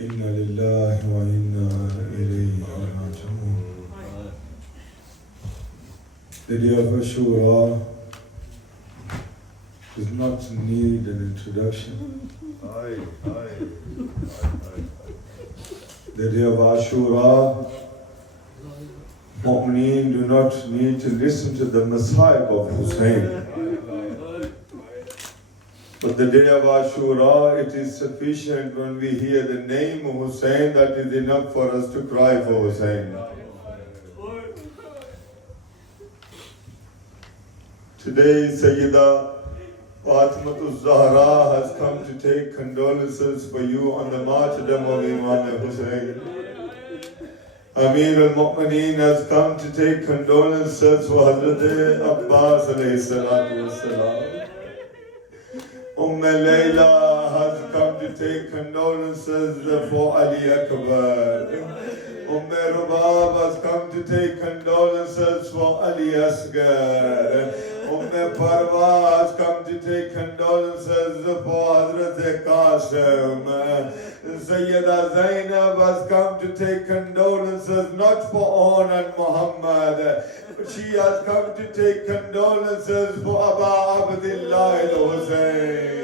Inna lillahi wa inna ilayhi raji'un. The day of Ashura does not need an introduction. The day of Ashura, Mu'mineen do not need to listen to the Masahib of Hussein. But the day of Ashura, it is sufficient when we hear the name of Hussein, that is enough for us to cry for Hussein. Today, Sayyida Fatimatu Zahra has come to take condolences for you on the martyrdom of Imam Hussein. Amir al-Mu'mineen has come to take condolences for Hazrat Abbas alayhi salatu wassalam. Layla has come to take condolences for Ali Akbar. Rubab has come to take condolences for Ali Asgar. Parwa has come to take condolences for Hazrat Qasim. Sayyida Zainab has come to take condolences not for On and Muhammad, but she has come to take condolences for Aba Abdullah al-Hussein.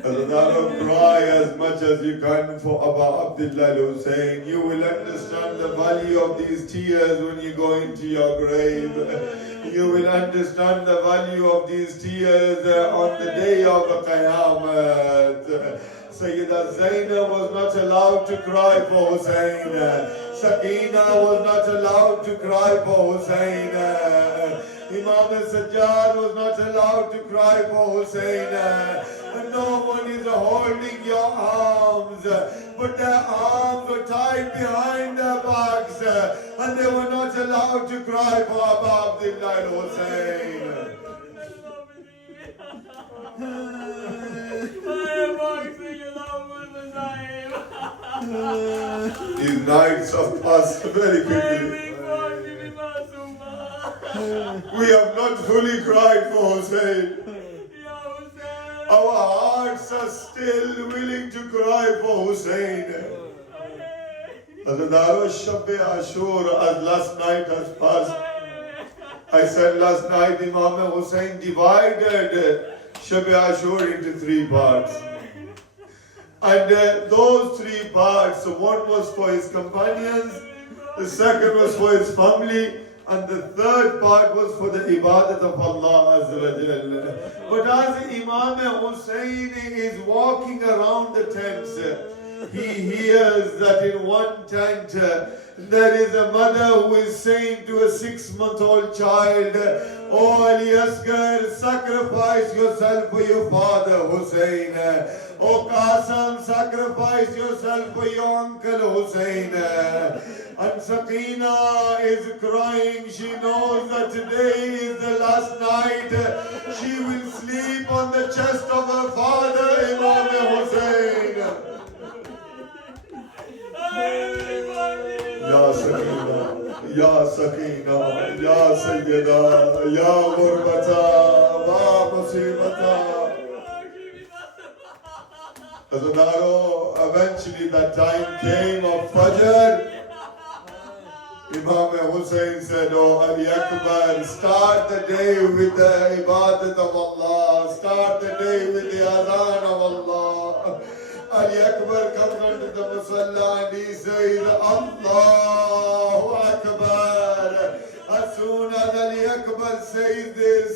Cry as much as you can for Aba Abdullah al-Hussein. You will understand the value of these tears when you go into your grave. You will understand the value of these tears on the day of Qiyamah. Sayyida Zainab was not allowed to cry for Hussein. Sakina was not allowed to cry for Hussein. Imam al-Sajjad was not allowed to cry for Hussein. And no one is holding your arms, but their arms were tied behind their backs, and they were not allowed to cry for Aba Abdullah al-Hussein. These nights have passed very quickly. We have not fully cried for Hussein. Our hearts are still willing to cry for Hussein. Hazrat Shab-e Ashur, as last night has passed, I said last night Imam Hussein divided Shab-e Ashur into 3 parts. And those 3 parts, one was for his companions, the second was for his family, and the third part was for the ibadat of Allah Azza wa Jalla. But as Imam Hussein is walking around the tents, he hears that in one tent there is a mother who is saying to a 6-month-old child, "Oh Ali Asgar, sacrifice yourself for your father Hussein. Oh Qasim, sacrifice yourself for your uncle Hussein." And Sakina is crying. She knows that today is the last night. She will sleep on the chest of her father, Imam Hussein. Ya Sakina, Ya Sakina, Ya Sayyida, Ya Gurbata, Wa Musibata. Eventually that time came of Fajr. Imam Hussein said, "Oh Ali Akbar, start the day with the ibadat of Allah. Start the day with the adhan of Allah." Ali Akbar comes onto the Musalla and he says, "Allahu Akbar." As soon as Ali Akbar says this,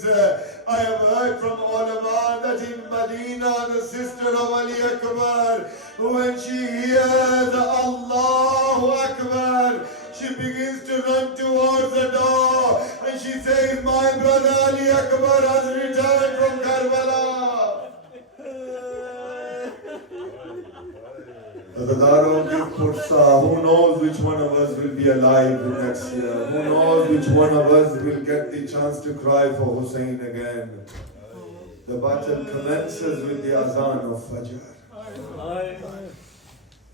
I have heard from ulama that in Medina, the sister of Ali Akbar, when she hears Allahu Akbar, she begins to run towards the door and she says, "My brother Ali Akbar has returned from Karbala." Who knows which one of us will be alive next year? Who knows which one of us will get the chance to cry for Hussein again? The battle commences with the azan of Fajr.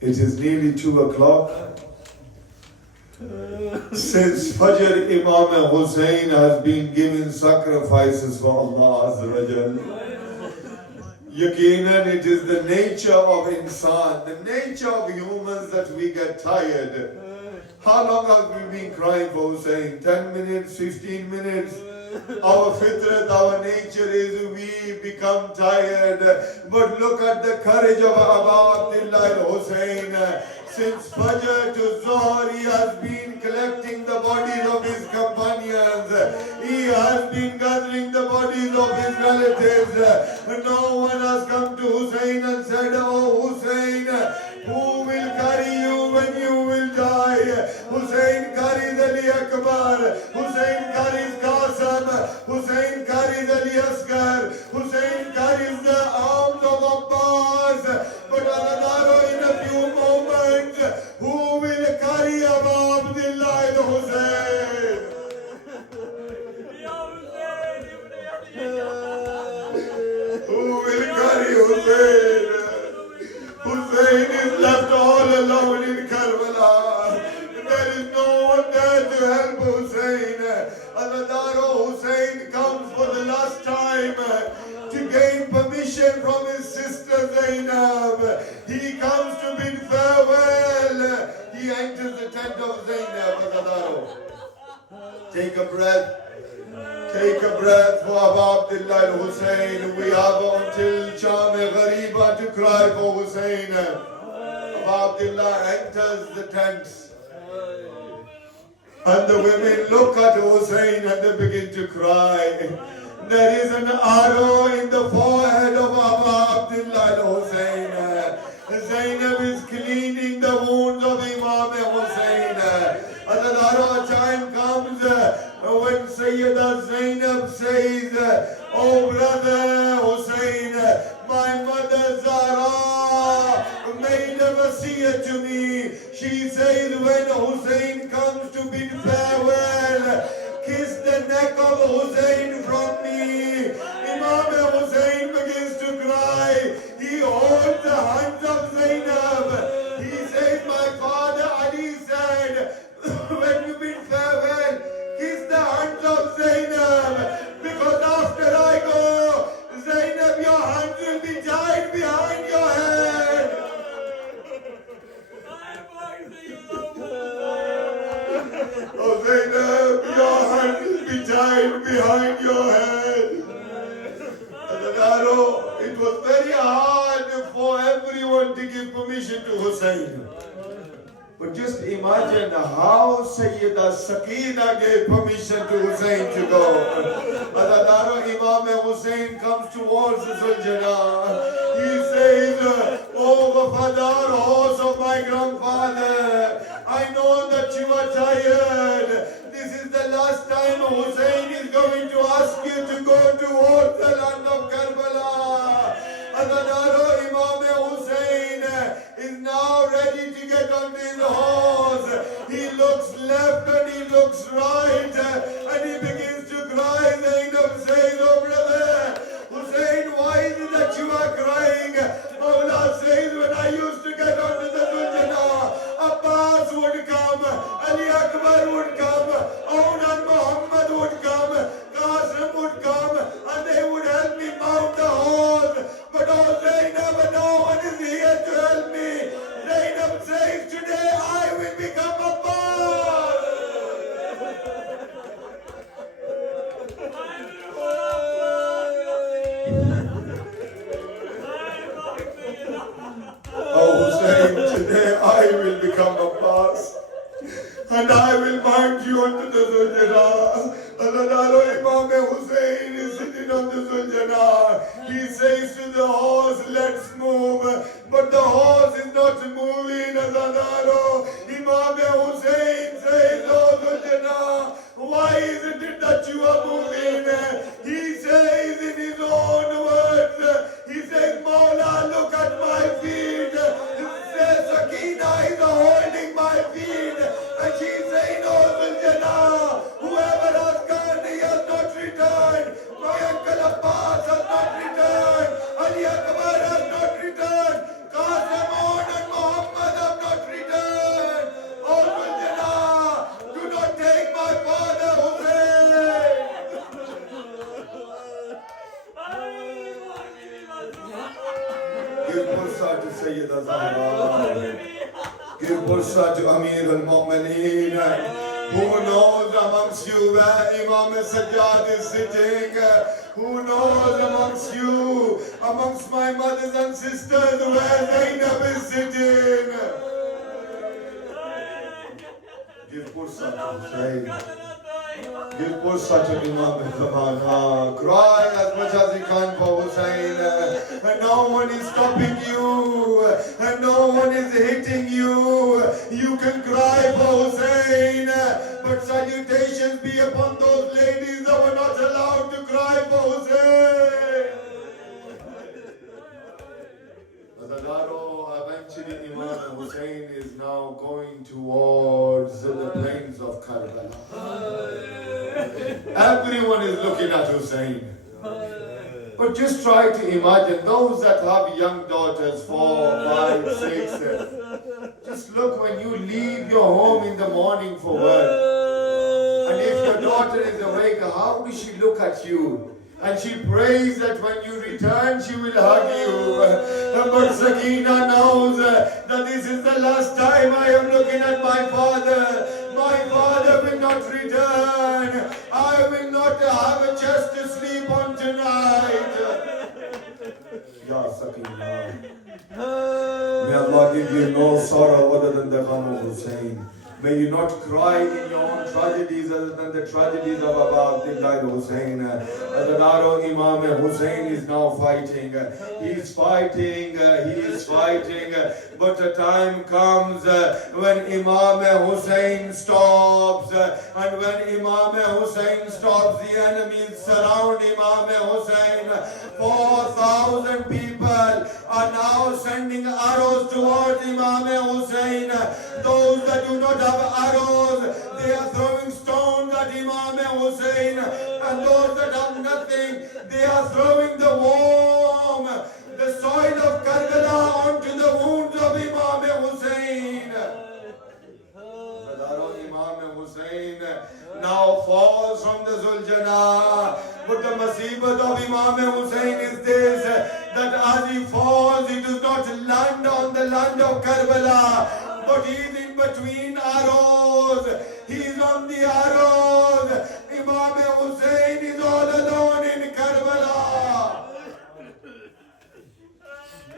It is nearly 2 o'clock. Since Fajr, Imam Hussein has been giving sacrifices for Allah Azza wa Jalla. Yaqinan, it is the nature of insan, the nature of humans that we get tired. How long have we been crying for Hussein? 10 minutes, 15 minutes? Our fitrat, our nature is we become tired. But look at the courage of Abu Abdullah Hussein. Since Fajr to Zohar, he has been collecting the bodies of his companions. He has been gathering the bodies of his relatives. No one has come to Hussein and said, "Oh Hussein, who will carry you when you will die?" Hussein carries Ali Akbar. Hussein carries Qasim. Hussein carries Ali Asghar. Hussein carries the arms of Abbas. But Anadaro, in a few moments, who will carry Abu Abdullah Hussein? Who will carry Hussein? Hussein is left all alone in Karbala. There is no one there to help Hussein. Anadaro, Hussein comes for the last time to gain permission from his sister Zainab. He comes to bid farewell. He enters the tent of Zainab. Anadaro, take a breath. Take a breath for Abu Abdullah Hussein. We have until Sham-e Ghariba to cry for Hussein. Abu Abdullah enters the tents. And the women look at Hussein and they begin to cry. There is an arrow in the forehead of Abu Abdullah Hussein. Zainab is cleaning the wounds of Imam Hussein. And the time comes when Sayyida Zainab says, "Oh brother Hussein, my mother Zahra made a wasiyah to me." She says, when Hussein comes to bid farewell, kiss the neck of Hussein from me. Imam Hussein begins to cry. He holds the hands of Zainab. He says, "My father Ali said, when you bid farewell, kiss the hands of Zainab, because after I go, Zainab, your hands will be tied behind your head." Oh Zainab, your hands will be tied behind your head. It was very hard for everyone to give permission to Hussein. But just imagine how Sayyida Sakina gave permission to Hussein to go. Adadaro, Imam Hussein comes towards the Suljana. He says, "Oh Wafadar, horse of my grandfather, I know that you are tired. This is the last time Hussein is going to ask you to go towards the land of Karbala." Adadaro, Imam Hussein is now ready to get on his horse. He looks left and he looks right and he begins to cry. Zainab says, "Oh brother Hussein, why is it that you are crying?" Mawla says, "When I used to get onto the Suljana, Abbas would come, Ali Akbar would come, Onan Muhammad would come, Qasim would come, and they would help me mount the horse. But oh Zainab, no one is here to help me." Zainab says, "Today I will become Abbas." Oh Hussein, today I will become Abbas. And I will bind you unto the Suljana. Anadaro, Imam Hussein is sitting on the Suljana. He says to the horse, "Let's move." But the horse is not moving. Anadaro, Imam Hussein says, "Oh Suljana, why isn't it that you are moving?" He says in his own words, he says, "Mawla, look at my feet." Sakina is holding my feet. And she's saying, "Oh Suljana, whoever has gone, he has not returned. Give Bursa to Sayyida Zahra. Give Bursa to Amir al-Mu'mineen. Who knows amongst you where Imam Sajjad is sitting? Who knows amongst you, amongst my mothers and sisters, where Zainab is sitting? Give Bursa to Hussain. Give Bursa to Imam Zamana. Cry as much as you can for Hussain. And no one is stopping you. And no one is hitting you. You can cry for Hussain. But salutations be upon those ladies that were not allowed to cry for Hussain. Eventually Imam Hussain is now going towards the plains of Karbala. Everyone is looking at Hussain. But just try to imagine those that have young daughters, 4, 5, 6. Just look when you leave your home in the morning for work. And if your daughter is awake, how does she look at you? And she prays that when you return, she will hug you. But Sakina knows that this is the last time I am looking at my father. My father will not return. I will not have a chest to sleep on tonight. Ya Sakina. May Allah give you no sorrow other than the gham of Hussain. May you not cry in your own tragedies other than the tragedies of Abu Abdullah Hussain. Adadaro Imam Hussain is now fighting. He is fighting. But the time comes when Imam Hussain stops. And when Imam Hussain stops, the enemies surround Imam Hussain. 4,000 people are now sending arrows towards Imam Hussain. Those that do not have arrows, they are throwing stones at Imam Hussain. And those that have nothing, they are throwing the warm, the soil of Karbala onto the wounds of Imam Hussain. Imam Hussain now falls from the Zuljana. But the masibat of Imam Hussain is this, that as he falls, he does not land on the land of Karbala, but he is in between arrows. He is on the arrows. Imam Hussain is all alone in Karbala.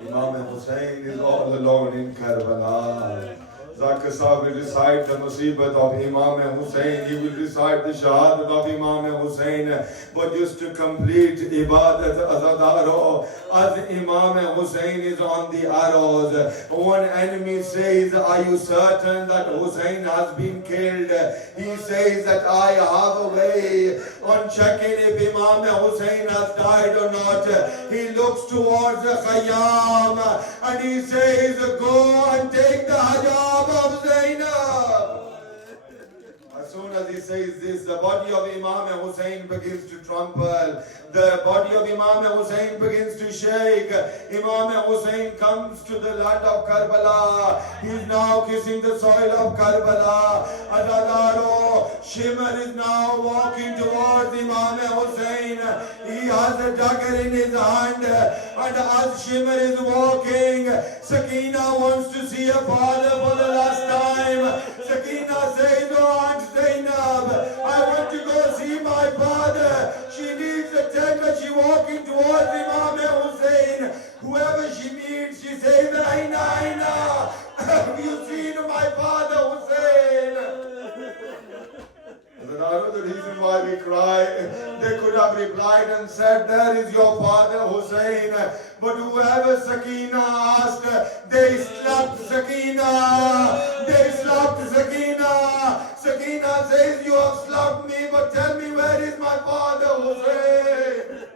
Imam Hussain is all alone in Karbala. Zakir Sahib will recite the musibat of Imam Hussain. He will recite the shahadat of Imam Hussain. But just to complete ibadat azadaro, as Imam Hussain is on the arrows, one enemy says, are you certain that Hussain has been killed? He says that I have a way on checking if Imam Hussain has died or not. He looks towards the Khayyam and he says, go and take the hijab of Zainab. As soon as he says this, the body of Imam Hussain begins to tremble. The body of Imam Hussain begins to shake. Imam Hussain comes to the land of Karbala. He is now kissing the soil of Karbala. Adadaro, Shimmer is now walking towards Imam Hussain. He has a dagger in his hand. And as Shimmer is walking, Sakina wants to see her father for the last time. Sakina says, oh Aunt Zainab, I want to go see my father. She leaves the tent and she walking towards Imam Hussain. Whoever she meets, she says, Aina, Aina, have you seen my father Hussain? The reason why we cry, they could have replied and said, there is your father Hussain. But whoever Sakina asked, they slapped Sakina. They slapped Sakina. Sakina says, you have slapped me, but tell me, where is my father Hussain?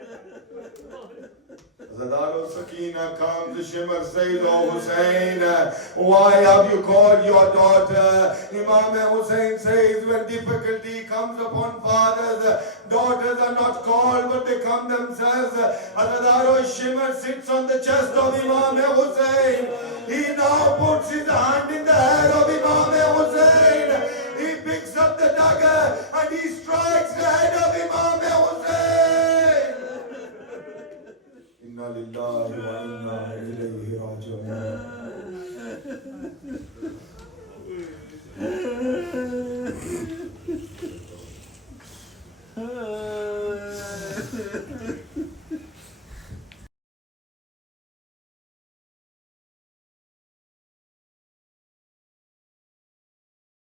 Zadaro Sakina comes, Shimmer says, oh Hussain, why have you called your daughter? Imam Hussain says, when difficulty comes upon fathers, daughters are not called, but they come themselves. Zadaro Shimmer sits on the chest of Imam Hussain. He now puts his hand in the hair of Imam Hussain. He picks up the dagger and he strikes